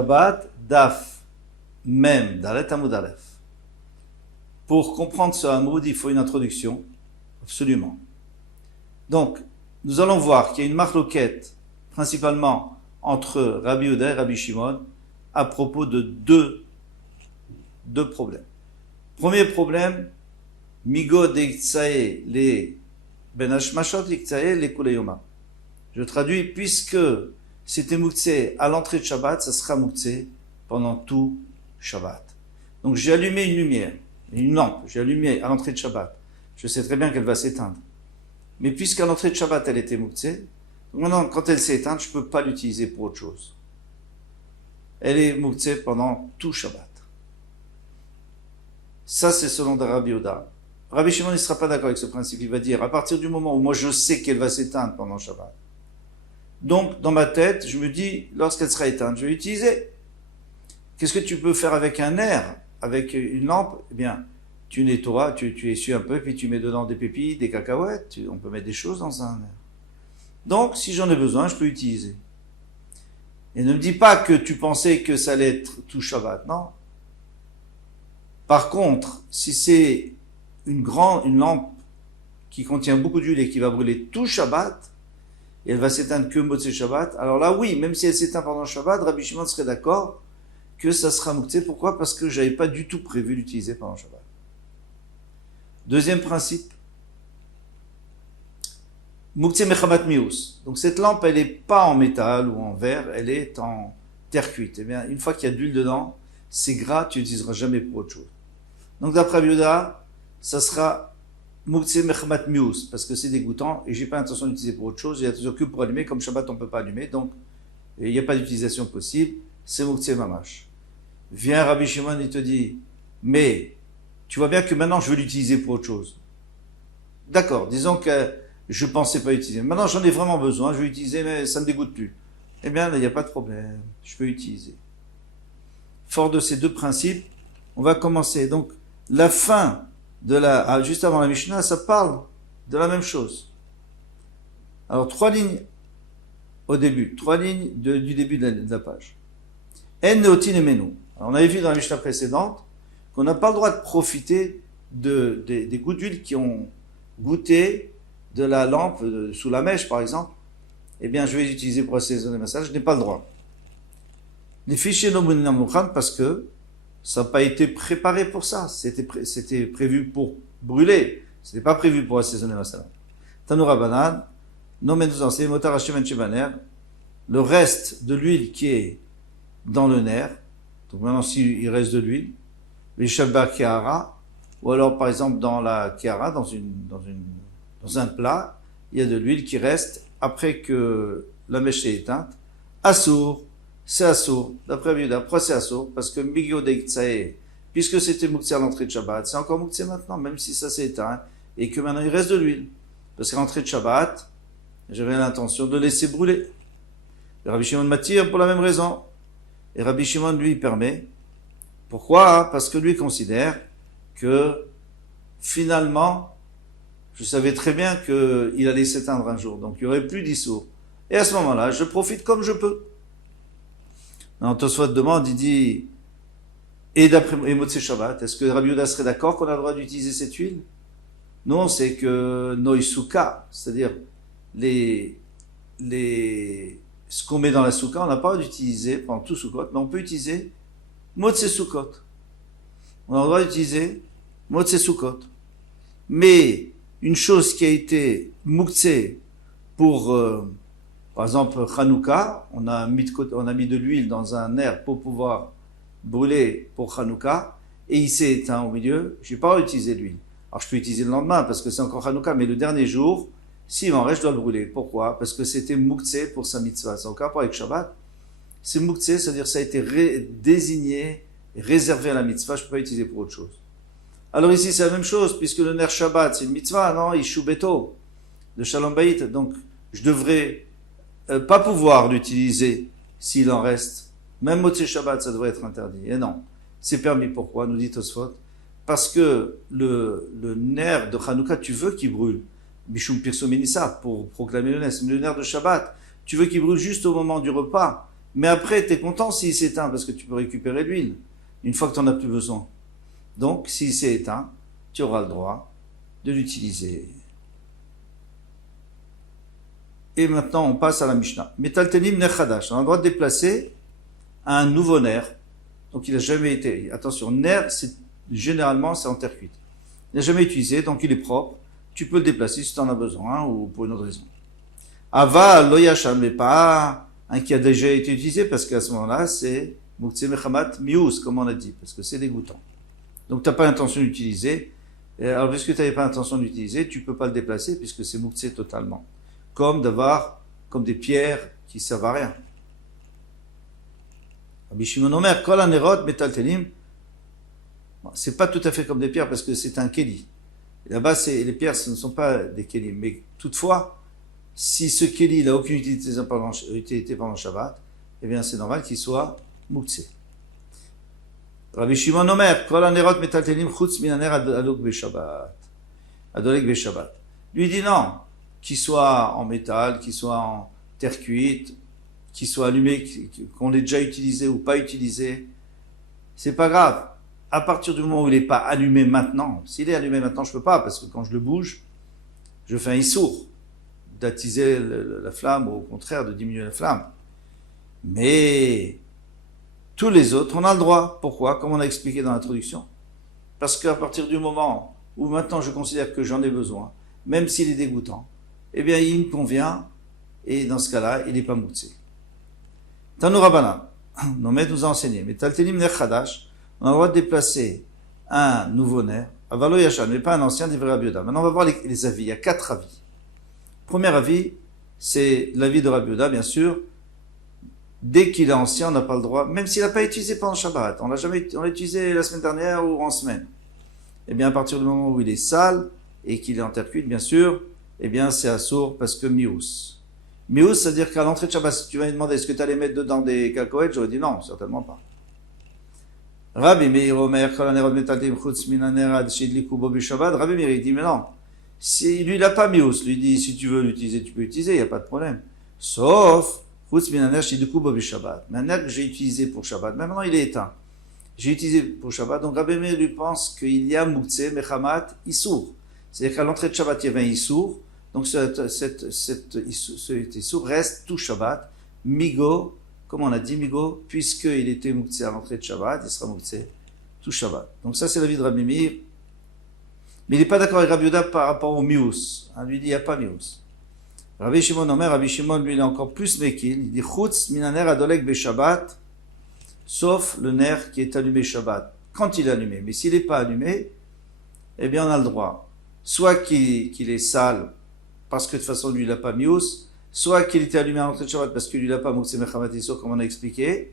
Shabbat, Daf, Mem, Dalet Amud Aleph. Pour comprendre ce Hamoud, il faut une introduction, absolument. Donc, nous allons voir qu'il y a une marloquette, principalement entre Rabbi Yehuda et Rabbi Shimon, à propos de deux problèmes. Premier problème, Migo de Iktsae, les Ben Hashmashot Iktsae, les Kuleyoma. Je traduis, puisque c'était Mouktsé à l'entrée de Shabbat, ça sera Mouktsé pendant tout Shabbat. Donc j'ai allumé une lumière, une lampe, j'ai allumé à l'entrée de Shabbat. Je sais très bien qu'elle va s'éteindre. Mais puisqu'à l'entrée de Shabbat, elle était Mouktsé, donc maintenant, quand elle s'est éteinte, je ne peux pas l'utiliser pour autre chose. Elle est Mouktsé pendant tout Shabbat. Ça, c'est selon Rabbi Yehuda. Rabbi Shimon ne sera pas d'accord avec ce principe. Il va dire, à partir du moment où moi je sais qu'elle va s'éteindre pendant Shabbat, donc dans ma tête, je me dis, lorsqu'elle sera éteinte, je vais l'utiliser. Qu'est-ce que tu peux faire avec un air, avec une lampe? Eh bien, tu nettoies, tu essuies un peu, puis tu mets dedans des pépites, des cacahuètes, on peut mettre des choses dans un air. Donc, si j'en ai besoin, je peux l'utiliser. Et ne me dis pas que tu pensais que ça allait être tout Shabbat, non. Par contre, si c'est une lampe qui contient beaucoup d'huile et qui va brûler tout Shabbat, et elle va s'éteindre que Motzei Shabbat, alors là, oui, même si elle s'éteint pendant Shabbat, Rabbi Shimon serait d'accord que ça sera Mouktsé. Pourquoi? Parce que j'avais pas du tout prévu l'utiliser pendant Shabbat. Deuxième principe, Mouktsé Mechamat Mius. Donc cette lampe, elle n'est pas en métal ou en verre, elle est en terre cuite. Eh bien, une fois qu'il y a de l'huile dedans, c'est gras, tu n'utiliseras jamais pour autre chose. Donc d'après Rabbi Yehuda, ça sera Mouktsé Mechamat Mius, parce que c'est dégoûtant et j'ai pas l'intention d'utiliser pour autre chose, j'ai l'intention que pour allumer, comme Shabbat on peut pas allumer, donc il n'y a pas d'utilisation possible, c'est Mouktsé Mamash. Viens Rabbi Shimon, il te dit, mais tu vois bien que maintenant je veux l'utiliser pour autre chose. D'accord, disons que je pensais pas utiliser. Maintenant j'en ai vraiment besoin, je vais l'utiliser, mais ça me dégoûte plus. Eh bien, il n'y a pas de problème, je peux utiliser. Fort de ces deux principes, on va commencer. Donc, la fin juste avant la Mishnah, ça parle de la même chose. Alors, 3 lignes au début, 3 lignes du début de la page. En neotin et menou. Alors, on avait vu dans la Mishnah précédente qu'on n'a pas le droit de profiter des gouttes d'huile qui ont goûté de la lampe sous la mèche, par exemple. Eh bien, je vais les utiliser pour assaisonner ma salade, je n'ai pas le droit. Les fichiers nomunamukhan, parce que ça n'a pas été préparé pour ça. C'était prévu pour brûler. C'était pas prévu pour assaisonner la salade. Tanoura Banan, nous enseigne, Motar Hashem Shebaner, le reste de l'huile qui est dans le nerf, donc maintenant s'il reste de l'huile, les Shabbat Kehara, ou alors par exemple dans la Kehara, dans un plat, il y a de l'huile qui reste après que la mèche est éteinte, Assour, c'est Assour, d'après Rabbi Yehuda, pourquoi c'est Assour? Parce que Migyo de Iktsae, puisque c'était Mouktsé à l'entrée de Shabbat, c'est encore Mouktsé maintenant, même si ça s'est éteint, et que maintenant il reste de l'huile. Parce qu'à l'entrée de Shabbat, j'avais l'intention de laisser brûler. Et Rabbi Shimon m'attire pour la même raison. Et Rabbi Shimon lui permet. Pourquoi? Parce que lui considère que finalement, je savais très bien qu'il allait s'éteindre un jour, donc il n'y aurait plus d'Issour. Et à ce moment-là, je profite comme je peux. Dans Tosfot demande, il dit, et d'après Motzei Shabbat, est-ce que Rabbi Yehuda serait d'accord qu'on a le droit d'utiliser cette huile? Non, c'est que Noisuka, c'est-à-dire ce qu'on met dans la souka, on n'a pas le droit d'utiliser pendant tout Sukkot, mais on peut utiliser Motzei Sukkot. On a le droit d'utiliser Motzei Sukkot. Mais une chose qui a été Mouktsé pour par exemple, Hanouka, on a mis de l'huile dans un air pour pouvoir brûler pour Hanouka, et il s'est éteint au milieu, je n'ai pas utilisé l'huile. Alors je peux utiliser le lendemain parce que c'est encore Hanouka, mais le dernier jour, s'il m'en reste, je dois le brûler. Pourquoi? Parce que c'était Mouktsé pour sa mitzvah. C'est encore pas avec Shabbat. C'est Mouktsé, c'est-à-dire ça a été désigné, réservé à la mitzvah, je ne peux pas utiliser pour autre chose. Alors ici c'est la même chose, puisque le ner Shabbat c'est une mitzvah, non? Ishu Beto, de Shalom Bayit, donc je devrais pas pouvoir l'utiliser s'il en reste. Même Motzei Shabbat, ça devrait être interdit. Et non, c'est permis. Pourquoi? Nous dit Tosfot. Parce que le nerf de Hanouka, tu veux qu'il brûle. Mishum Pirso Menissa, pour proclamer le nerf. Mais le nerf de Shabbat, tu veux qu'il brûle juste au moment du repas. Mais après, tu es content s'il s'éteint parce que tu peux récupérer l'huile une fois que tu n'en as plus besoin. Donc, s'il s'est éteint, tu auras le droit de l'utiliser. Et maintenant, on passe à la Mishnah. Metaltenim ner chadash. On a le droit de déplacer un nouveau nerf. Donc, il n'a jamais été... Attention, nerf, généralement, c'est en terre cuite. Il n'a jamais utilisé, donc il est propre. Tu peux le déplacer si tu en as besoin ou pour une autre raison. Ava loyashan, mais pas un qui a déjà été utilisé, parce qu'à ce moment-là, c'est muktzeh mechamat mius, comme on a dit, parce que c'est dégoûtant. Donc, tu n'as pas l'intention d'utiliser. Alors, puisque tu n'avais pas l'intention d'utiliser, tu ne peux pas le déplacer, puisque c'est muktzeh totalement. Comme des pierres qui ne servent à rien. Rabbi Shimon Omer, kol hanerot metaltelim. C'est pas tout à fait comme des pierres, parce que c'est un kéli. Là-bas, les pierres, ce ne sont pas des kélim. Mais toutefois, si ce kéli n'a aucune utilité pendant Shabbat, eh bien, c'est normal qu'il soit muktzeh. Rabbi Shimon Omer, kol hanerot metaltelim chutz min haner adolek beshabbat. Adolek beshabbat. Lui dit non, qu'il soit en métal, qu'il soit en terre cuite, qu'il soit allumé, qu'on l'ait déjà utilisé ou pas utilisé, c'est pas grave. À partir du moment où il n'est pas allumé maintenant, s'il est allumé maintenant, je peux pas, parce que quand je le bouge, je fais un issour d'attiser la flamme, ou au contraire de diminuer la flamme. Mais tous les autres, on a le droit. Pourquoi? Comme on a expliqué dans l'introduction. Parce qu'à partir du moment où maintenant je considère que j'en ai besoin, même s'il est dégoûtant, eh bien il me convient, et dans ce cas-là, il n'est pas muktzeh. Tanou Rabbanan, nos maîtres nous a enseigné, mais taltelim ner chadash, on a le droit de déplacer un nouveau nerf, avalo yashan, mais pas un ancien d'Ivra Rabbi Yehuda. Maintenant, on va voir les avis. Il y a 4 avis. Premier avis, c'est l'avis de Rabbi Yehuda, bien sûr. Dès qu'il est ancien, on n'a pas le droit, même s'il n'a pas utilisé pendant Shabbat. On l'a utilisé la semaine dernière ou en semaine. Eh bien, à partir du moment où il est sale et qu'il est en terre cuite, bien sûr, eh bien, c'est assour parce que mius. Mius, c'est-à-dire qu'à l'entrée de Shabbat, si tu vas me demander est-ce que tu allais mettre dedans des cacahuètes, j'aurais dit non, certainement pas. Rabbi Meir Omer, kol hanerot metaltelim chutz min haner ad shidliku bo b'shabbat. Rabbi Meir, il dit, mais non. Si, lui, il n'a pas mius. Lui dit, si tu veux l'utiliser, tu peux l'utiliser, il n'y a pas de problème. Sauf, chutz min haner shidliku bo b'shabbat. Mais un nerf que j'ai utilisé pour Shabbat, maintenant il est éteint. J'ai utilisé pour Shabbat, donc Rabbi Meir lui pense qu'il y a muktzeh mechamat issour. C'est-à-dire qu'à l'entrée de Shabbat, il y avait un issour. Donc cet issour reste tout Shabbat. Migo, comme on a dit, Migo, puisqu'il était muktzeh à l'entrée de Shabbat, il sera muktzeh tout Shabbat. Donc ça, c'est l'avis de Rabbi Meir. Mais il n'est pas d'accord avec Rabbi Yehuda par rapport au mius. Lui dit, il n'y a pas mius. Rabbi Shimon Omer, Rabbi Shimon, lui, il est encore plus mekil. Il dit, chutz min haner adolek beshabbat, sauf le nerf qui est allumé Shabbat, quand il est allumé. Mais s'il n'est pas allumé, eh bien, on a le droit. Soit qu'il est sale, parce que de toute façon, lui, il n'a pas mius, soit qu'il était allumé à l'entrée de Shabbat parce qu'il n'a pas muktzeh mechamat issour, comme on a expliqué.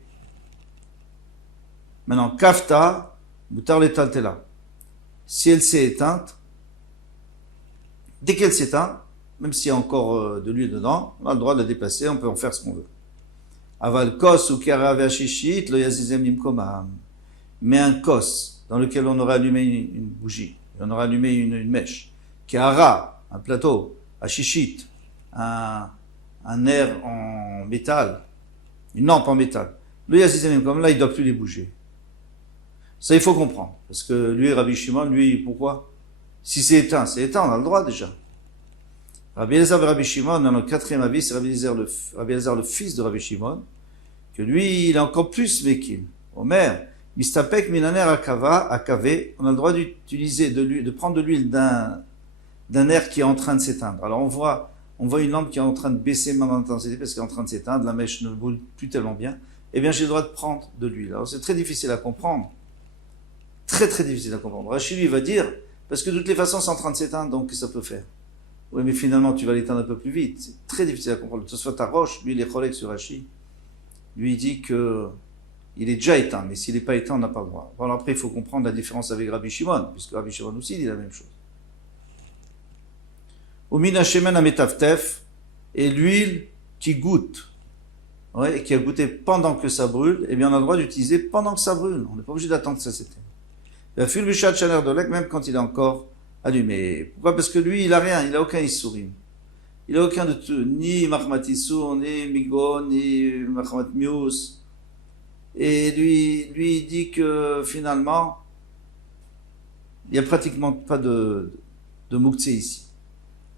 Maintenant, kafta, mutar letaltela. Si elle s'est éteinte, dès qu'elle s'éteint, même s'il y a encore de l'huile dedans, on a le droit de la déplacer, on peut en faire ce qu'on veut. Aval kos ou kara ve'ashishit lo yazizem nimkomam. Mais un kos dans lequel on aurait allumé une bougie, on aurait allumé une mèche, kara, un plateau, ashishit, un nerf en métal, une lampe en métal. Le yazizem nimkomam, là, il ne doit plus les bouger. Ça, il faut comprendre. Parce que lui, Rabbi Shimon, lui, pourquoi? Si c'est éteint, on a le droit déjà. Rabbi Elazar et Rabbi Shimon, dans le 4e avis, c'est Rabbi Elazar, le fils de Rabbi Shimon, que lui, il est encore plus mekil. Omer, mistapek minaner akavé, on a le droit d'utiliser, de prendre de l'huile d'un nerf qui est en train de s'éteindre. Alors on voit une lampe qui est en train de baisser même en intensité parce qu'elle est en train de s'éteindre, la mèche ne brûle plus tellement bien. Eh bien, j'ai le droit de prendre de l'huile. Alors c'est très difficile à comprendre. Très très difficile à comprendre. Rashi lui va dire, parce que de toutes les façons c'est en train de s'éteindre, donc ça peut faire. Oui, mais finalement tu vas l'éteindre un peu plus vite. C'est très difficile à comprendre. Que ce soit ta roche, lui il est cholek sur Rashi. Lui il dit que il est déjà éteint, mais s'il n'est pas éteint, on n'a pas le droit. Alors après il faut comprendre la différence avec Rabbi Shimon, puisque Rabbi Shimon aussi dit la même chose. Umina shemen ametaftef, et l'huile qui goûte, ouais, et qui a goûté pendant que ça brûle, eh bien on a le droit d'utiliser pendant que ça brûle. On n'est pas obligé d'attendre que ça s'éteigne. La ful bichat chaner dolek, même quand il est encore allumé. Pourquoi? Parce que lui, il a rien, il a aucun issourim. Il n'a aucun de tout, ni Mahmat Issour, ni Migon, ni Mahmat Mius. Et lui, il dit que finalement, il n'y a pratiquement pas de Mouktsé ici.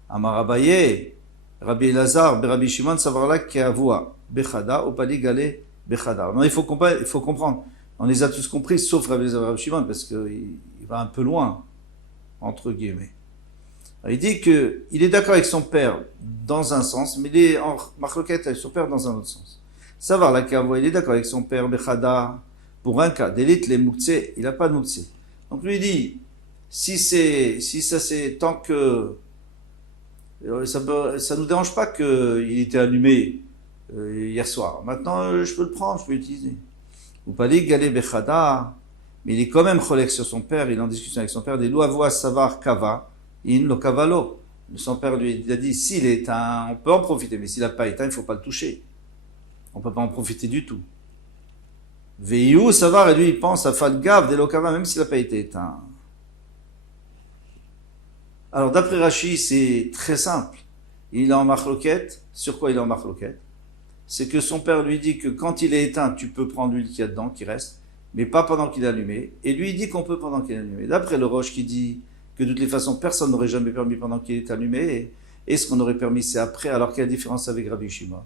Amar Abaye, Rabbi Elazar, Rabbi Shimon, Savarla, Keavoua, Bechada, Opali Gale, Bechada. Non, il faut comprendre. On les a tous compris, sauf Rabbi Elazar, Rabbi Shimon, parce qu'il va un peu loin, entre guillemets. Alors, il dit qu'il est d'accord avec son père dans un sens, mais il est en marloquette avec son père dans un autre sens. Savarla, Keavoua, il est d'accord avec son père, Bechada, pour un cas, d'élite, les Mouktsé, il n'a pas de Mouktsé. Donc lui, il dit, si ça c'est tant que ça nous dérange pas qu'il était allumé hier soir. Maintenant, je peux le prendre, je peux l'utiliser. Ou pas dit galé bechada, mais il est quand même cholèque sur son père. Il est en discussion avec son père. Des lois savar kava, in lo kavalo. Son père lui a dit s'il est éteint, on peut en profiter, mais s'il n'a pas éteint, il faut pas le toucher. On peut pas en profiter du tout. Veiou savar et lui il pense à falgav des lo kava même s'il n'a pas été éteint. Alors, d'après Rashi, c'est très simple. Il est en marloquette. Sur quoi il est en marloquette? C'est que son père lui dit que quand il est éteint, tu peux prendre l'huile qu'il y a dedans, qui reste, mais pas pendant qu'il est allumé. Et lui, il dit qu'on peut pendant qu'il est allumé. D'après le Roche qui dit que de toutes les façons, personne n'aurait jamais permis pendant qu'il est allumé, et ce qu'on aurait permis, c'est après, alors quelle différence avec Rabbi Shimon?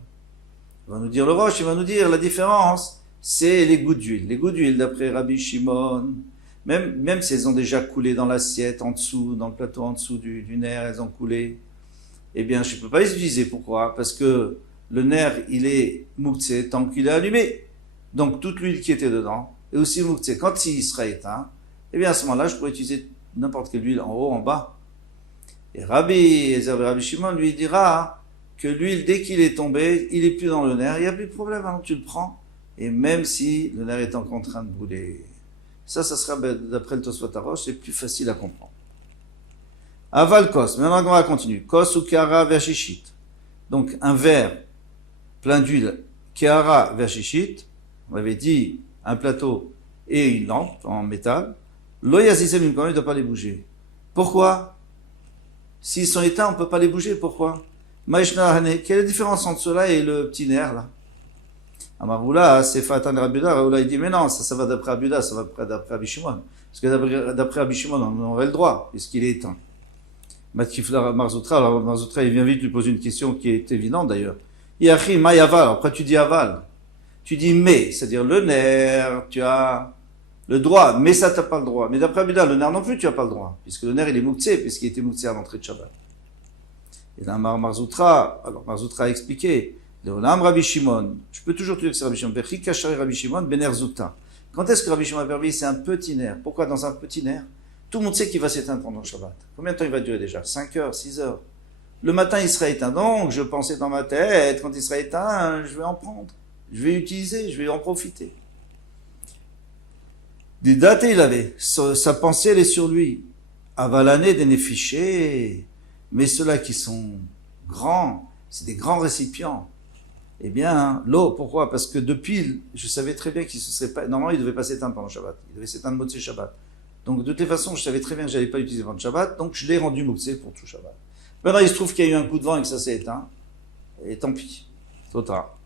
Il va nous dire le Roche, il va nous dire la différence, c'est les goûts d'huile. Les goûts d'huile, d'après Rabbi Shimon, même si elles ont déjà coulé dans l'assiette en dessous, dans le plateau en dessous du nerf, elles ont coulé, eh bien, je ne peux pas les utiliser. Pourquoi? Parce que le nerf, il est mouktsé tant qu'il est allumé. Donc, toute l'huile qui était dedans est aussi mouktsé. Quand il sera éteint, eh bien, à ce moment-là, je pourrais utiliser n'importe quelle huile, en haut, en bas. Et Rabbi Shimon lui dira que l'huile, dès qu'il est tombé, il est plus dans le nerf, il n'y a plus de problème, alors tu le prends. Et même si le nerf est en train de brûler. Ça sera, d'après le Tosfot Arosh, c'est plus facile à comprendre. Aval kos. Maintenant, on va continuer. Kos ou kara vershishit. Donc, un verre plein d'huile, kara vershishit. On avait dit un plateau et une lampe en métal. Loyazisem, il ne doit pas les bouger. Pourquoi? S'ils sont éteints, on ne peut pas les bouger. Pourquoi? Maïshna hane. Quelle est la différence entre cela et le petit nerf, là? Amaroula, c'est Fatan Rabuda. Raoula, il dit, mais non, ça va d'après Abuda, ça va d'après Abishimon. Parce que d'après Abishimon, on aurait le droit, puisqu'il est éteint. Matkifla Marzoutra, alors Marzoutra, il vient vite lui poser une question qui est évidente d'ailleurs. Yachi, Maï Aval, après tu dis Aval. Tu dis mais, c'est-à-dire le nerf, tu as le droit, mais ça t'as pas le droit. Mais d'après Abuda, le nerf non plus, tu as pas le droit. Puisque le nerf, il est mouktsé, puisqu'il était mouktsé à l'entrée de Shabbat. Et là, Marzoutra a expliqué, Rabbi Shimon, je peux toujours te dire que c'est Rabbi Shimon. Rabbi Shimon, Bener Zuta. Quand est-ce que Rabbi Shimon a permis? C'est un petit nerf. Pourquoi dans un petit nerf? Tout le monde sait qu'il va s'éteindre pendant le Shabbat. Combien de temps il va durer déjà? 5 heures, 6 heures. Le matin, il sera éteint. Donc, je pensais dans ma tête, quand il sera éteint, je vais en prendre. Je vais utiliser, je vais en profiter. Des dates, il avait. Sa pensée, elle est sur lui. Avalané, des néfichés. Mais ceux-là qui sont grands, c'est des grands récipients. Eh bien, l'eau, pourquoi? Parce que depuis, je savais très bien qu'il se serait pas, normalement, il devait pas s'éteindre pendant le Shabbat. Il devait s'éteindre Motsé Shabbat. Donc, de toutes les façons, je savais très bien que j'allais pas l'utiliser pendant le Shabbat, donc je l'ai rendu Motsé pour tout Shabbat. Maintenant, il se trouve qu'il y a eu un coup de vent et que ça s'est éteint. Et tant pis. Trop tard.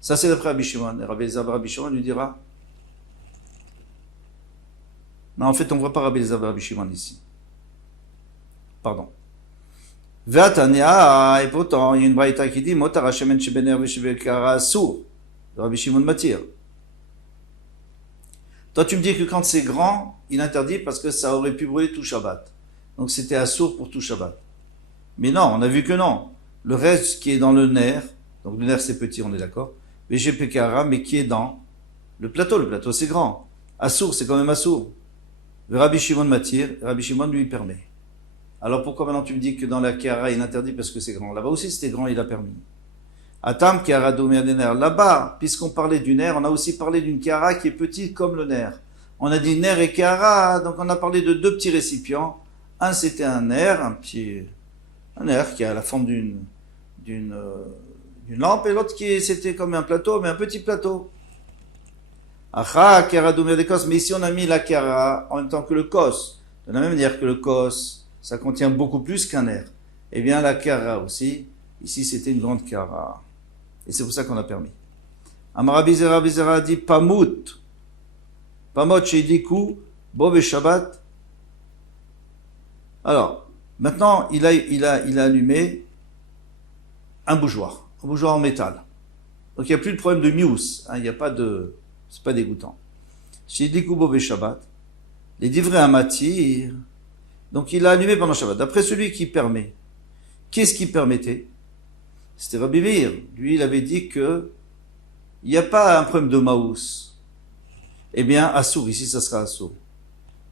Ça, c'est d'après Rabbi Shimon. Et Rabbi Shimon lui dira, non, en fait, on voit pas Rabbi Shimon ici. Pardon. Vatania, et pourtant, il y a une braïta qui dit, Motar Hashemen Shebener Veshebekara Asur. Rabbi Shimon Matir. Toi, tu me dis que quand c'est grand, il interdit parce que ça aurait pu brûler tout Shabbat. Donc c'était Asur pour tout Shabbat. Mais non, on a vu que non. Le reste qui est dans le nerf, donc le nerf c'est petit, on est d'accord. Veshebekara, mais qui est dans le plateau c'est grand. Asur, c'est quand même Asur. Rabbi Shimon Matir, Rabbi Shimon lui permet. Alors pourquoi maintenant tu me dis que dans la Kehara il interdit parce que c'est grand? Là-bas aussi c'était grand, il a permis. Atam Kehara Domer des nerfs. Là-bas, puisqu'on parlait du nerf, on a aussi parlé d'une Kehara qui est petite comme le nerf. On a dit nerf et Kehara, donc on a parlé de deux petits récipients. Un c'était un nerf, un nerf qui a la forme d'une lampe, et l'autre c'était comme un plateau, mais un petit plateau. Acha Kehara Domer des Kos, mais ici on a mis la Kehara en même temps que le Kos. De la même manière que le Kos, ça contient beaucoup plus qu'un nerf. eh bien la kara aussi, ici c'était une grande kara. Et c'est pour ça qu'on a permis. Amarabi Zera dit Pamut. Pamot Sheidiku, Bob Shabbat. Alors, maintenant, il a allumé un bougeoir en métal. Donc il n'y a plus de problème de mius, hein, il n'y a pas de. C'est pas dégoûtant. Sheidiku, Bob Shabbat. Les divrei amatir. Donc il a allumé pendant Shabbat. D'après celui qui permet. Qu'est-ce qui permettait? C'était Rabbi Meir. Lui, il avait dit que il n'y a pas un problème de maous. Eh bien, assour, ici, ça sera assour.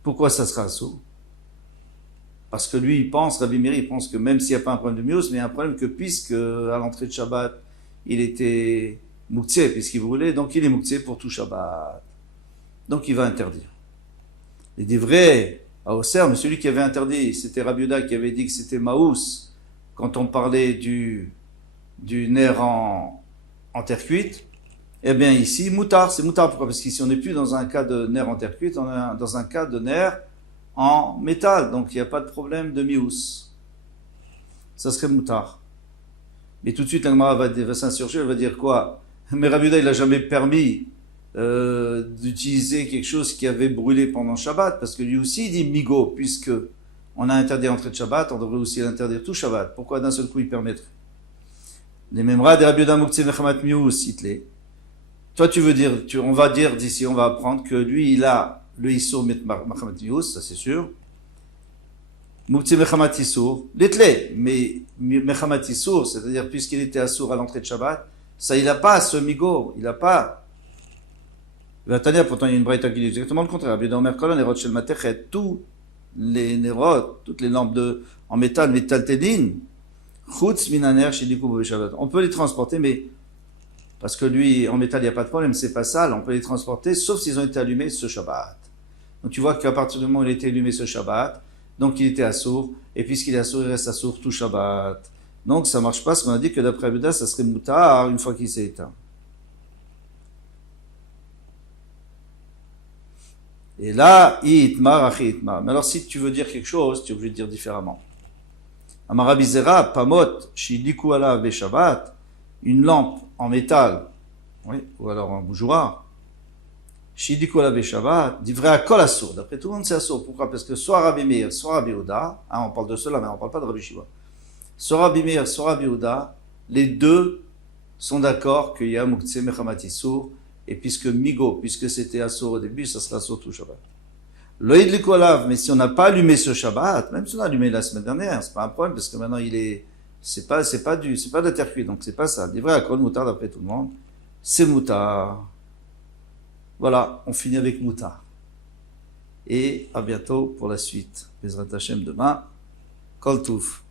Pourquoi ça sera assour? Parce que lui, Rabbi Meir, il pense que même s'il n'y a pas un problème de mios, mais il y a un problème que puisque à l'entrée de Shabbat, il était mouktsé, puisqu'il voulait, donc il est mouktsé pour tout Shabbat. Donc il va interdire. Il dit vrai, à Auxerre, mais celui qui avait interdit, c'était Rabbi Yehuda qui avait dit que c'était maous, quand on parlait du nerf en terre cuite. Eh bien ici, moutard, c'est moutard. Pourquoi? Parce qu'ici on n'est plus dans un cas de nerf en terre cuite, on est dans un cas de nerf en métal. Donc il n'y a pas de problème de mious. Ça serait moutard. Mais tout de suite, l'Agmara va s'insurger, elle va dire quoi? Mais Rabbi Yehuda, il n'a jamais permis d'utiliser quelque chose qui avait brûlé pendant Shabbat, parce que lui aussi il dit migo, puisque on a interdit l'entrée de Shabbat, on devrait aussi l'interdire tout Shabbat. Pourquoi d'un seul coup il permettrait? Les Memra de Rabbi Yehuda Muktzeh Mechamat Mius Itle. Toi tu veux dire, on va dire d'ici, on va apprendre que lui il a le Issour Mechamat Mius, ça c'est sûr. Muktzeh Mechamat Issour, l'Itle, mais Mechamat Issour, c'est-à-dire puisqu'il était assour à l'entrée de Shabbat, ça il n'a pas ce migo, il n'a pas. Pourtant il y a une braïta qui dit exactement le contraire. Rabbi Yehuda Omer Kol Nerot Shel Matechet, tous les nérotes, toutes les lampes en métal, métaltédine, chutz minaner shediku bo Shabbat. On peut les transporter, mais parce que lui, en métal, il n'y a pas de problème, c'est pas sale, on peut les transporter, sauf s'ils ont été allumés ce Shabbat. Donc tu vois qu'à partir du moment où il a été allumé ce Shabbat, donc il était assour, et puisqu'il est assour, il reste assour tout Shabbat. Donc ça marche pas, parce qu'on a dit que d'après Yehuda, ça serait moutard une fois qu'il s'est éteint. Et là, itmar achi itmar. Mais alors, si tu veux dire quelque chose, tu es obligé de dire différemment. Amarabizera, pamot, shidiku ala ve Shabbat, une lampe en métal, oui, ou alors un bougeoir, shidiku ala ve Shabbat, divrei akol assour. D'après tout le monde, c'est assour. Pourquoi? Parce que soit Rabbi Meir, soit Rabbi Yehuda, on parle de cela, mais on ne parle pas de Rabbi Shiva. Soit Rabbi Meir, soit Rabbi Yehuda, les deux sont d'accord qu'il y a muktzeh mechamat issour. Et puisque migo, puisque c'était assour au début, ça sera assour tout Shabbat. L'oïd l'ikolav, mais si on n'a pas allumé ce Shabbat, même si on a allumé la semaine dernière, c'est pas un problème, parce que maintenant c'est pas de la terre cuite, donc c'est pas ça. Livré à kol moutard d'après tout le monde, c'est moutard. Voilà, on finit avec moutard. Et à bientôt pour la suite. Bezrat Hashem demain. Kol touf.